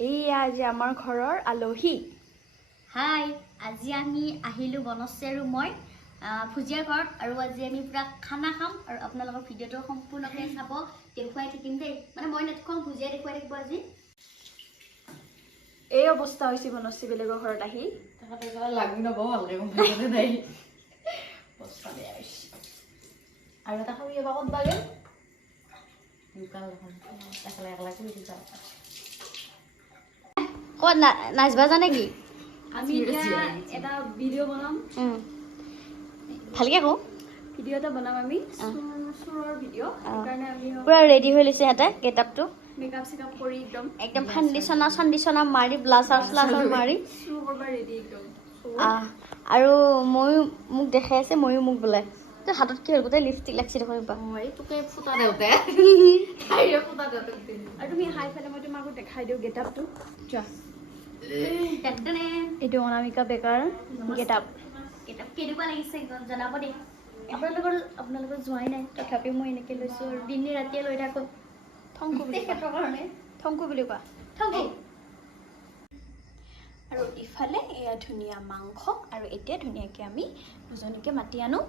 এইয়া আজি আমাৰ ঘৰৰ আলহী। হাই, আজি আমি আহিলো বনশ্ৰী আৰু মই ভুজিয়াৰ ঘৰত আৰু আজি আমি পুৰা খানা খাম আৰু আপোনালোকৰ ভিডিঅ'টো সম্পূৰ্ণকৈ চাব দেখুৱাই থাকিম দেই মানে মই নেটখন ভুজিয়া দেখুৱাই থাকিব আজি এই অৱস্থা হৈছে বনশ্ৰী বেলেগৰ ঘৰত আহি লাগি নকওঁ ভালকৈ গম নাই বস্তা বেয়া হৈছে আৰু এটা খাবি এবাৰ ক'ত বাগে একলা একলা কৰি দিছা ক'ত নাচবা জানে কি আমি এতিয়া এটা ভিডিঅ' বনাম ভালকৈ কওঁ ভিডিঅ' এটা বনাম আমি চুৰৰ ভিডিঅ' সেইকাৰণে আমি পুৰা ৰেডি হৈ লৈছে সিহঁতে গেটআপটো মেকআপ চেকআপ কৰি একদম ফাণ্ডিচনা মাৰি ব্লাছাৰ শ্লাছাৰ মাৰি চুৰ কৰিব ৰেডি একদম আৰু ময়ো মোক দেখাই আছে ময়ো মোক বোলে তোৰ হাতত কি হ'ল গোটেই লিপষ্টিক লাগছি দেখোন এইবাৰ এই তোকে ফুটা দেউতে ফুটা দেউতে আৰু তুমি হাই ফালে মই তোমাক দেখাই দিওঁ গেটআপটো চোৱা এইটো অনামিকা বেকাৰ গেটআপ কেনেকুৱা লাগিছে জনাব দেই আপোনালোকৰ যোৱাই নাই তথাপিও মই এনেকৈ লৈছোঁ আৰু দিনে ৰাতিয়ে লৈ থাকোঁ থংকু বুলি কাৰণে থংকু বুলি কোৱা থংকু আৰু ইফালে এয়া ধুনীয়া মাংস আৰু এতিয়া ধুনীয়াকৈ আমি দুজনীকে মাতি আনো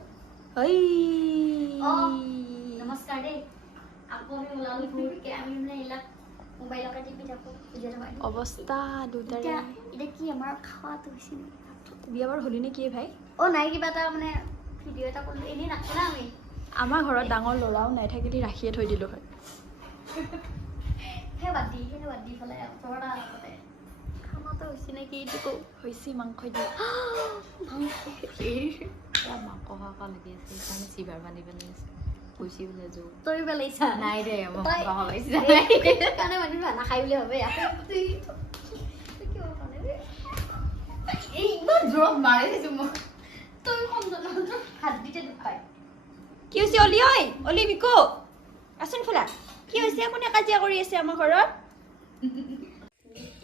নমস্কাৰ দেই আকৌ আমি ওলালো ঘূৰকে আমি মানে এইবিলাক মোবাইলতে টিপি থাকোঁ অৱস্থা দুটাৰে এতিয়া কি আমাৰ খাৱাটো হৈছে বিয়া বাৰু হ'লি নে কি ভাই নাই কিবা এটা মানে ভিডিঅ' এটা কৰিলোঁ এনেই নাখালা আমি আমাৰ ঘৰত ডাঙৰ ল'ৰাও নাই থাকিলে ৰাখিয়ে থৈ দিলোঁ হয় সেই বাদ দি পেলাই ঘৰত আগতে খানাটো হৈছে নে কি এইটো হৈছে মাংস দিয়া মাংস খোৱা লাগি আছে সেইকাৰণে চিভাৰ বান্ধি বান্ধি আছে কৈছি বোলে যৌ তই পেলাইছা নাই দে মই পাহৰিছে কাৰণে মানুহ নাখাই বুলি ভাবে ইমান জোৰত মাৰি দিছো মই তই হাত দিতে দুখাই কি হৈছে অলি ঐ অলি বিকো আচোন ফেলা কি হৈছে কোনে কাজিয়া কৰি আছে আমাৰ ঘৰত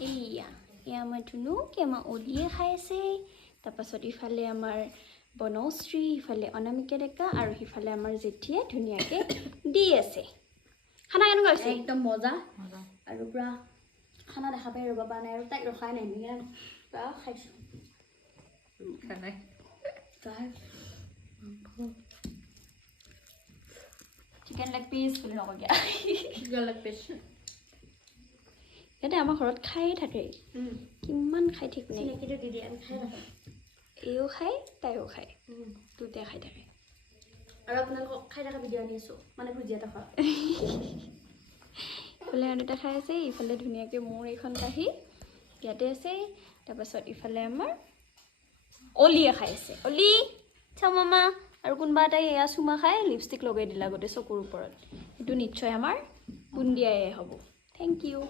এয়া আমাৰ ধুনু কি আমাৰ অলিয়ে খাই আছে তাৰপাছত ইফালে আমাৰ বনশ্ৰী ইফালে অনামিকা ডেকা আৰু সিফালে আমাৰ জেঠীয়ে ধুনীয়াকৈ দি আছে খানা কেনেকুৱা হৈছে একদম মজা আৰু পূৰা খানা দেখা পাই ৰ'ব পৰা নাই আৰু তাইক ৰখাই নাই পূৰা খাইছোঁ নাই চিকেন লেগ পিচ বুলি নক'বীয়া লেগ পিচ ইয়াতে আমাৰ ঘৰত খায়ে থাকে কিমান খাই ঠিক নাই চিনাকিটো দি দিয়ে আমি খাই থাকোঁ এইও খায় তাইও খায় দুটাই খাই থাকে আৰু আপোনালোকক খাই থকা ভিডিঅ' আনি আছোঁ মানে ভুজিয়া এটা খোৱা ইফালে আৰু দুটা খাই আছে ইফালে ধুনীয়াকৈ মোৰ এইখন কাঢ়ি ইয়াতে আছে তাৰপাছত ইফালে আমাৰ অলিয়ে খাই আছে অলি চাওঁ মামা আৰু কোনোবা এটাই এয়া চুমা খাই লিপষ্টিক লগাই দিলা গোটেই চকুৰ ওপৰত সেইটো নিশ্চয় আমাৰ বুন্দিয়াই হ'ব থেংক ইউ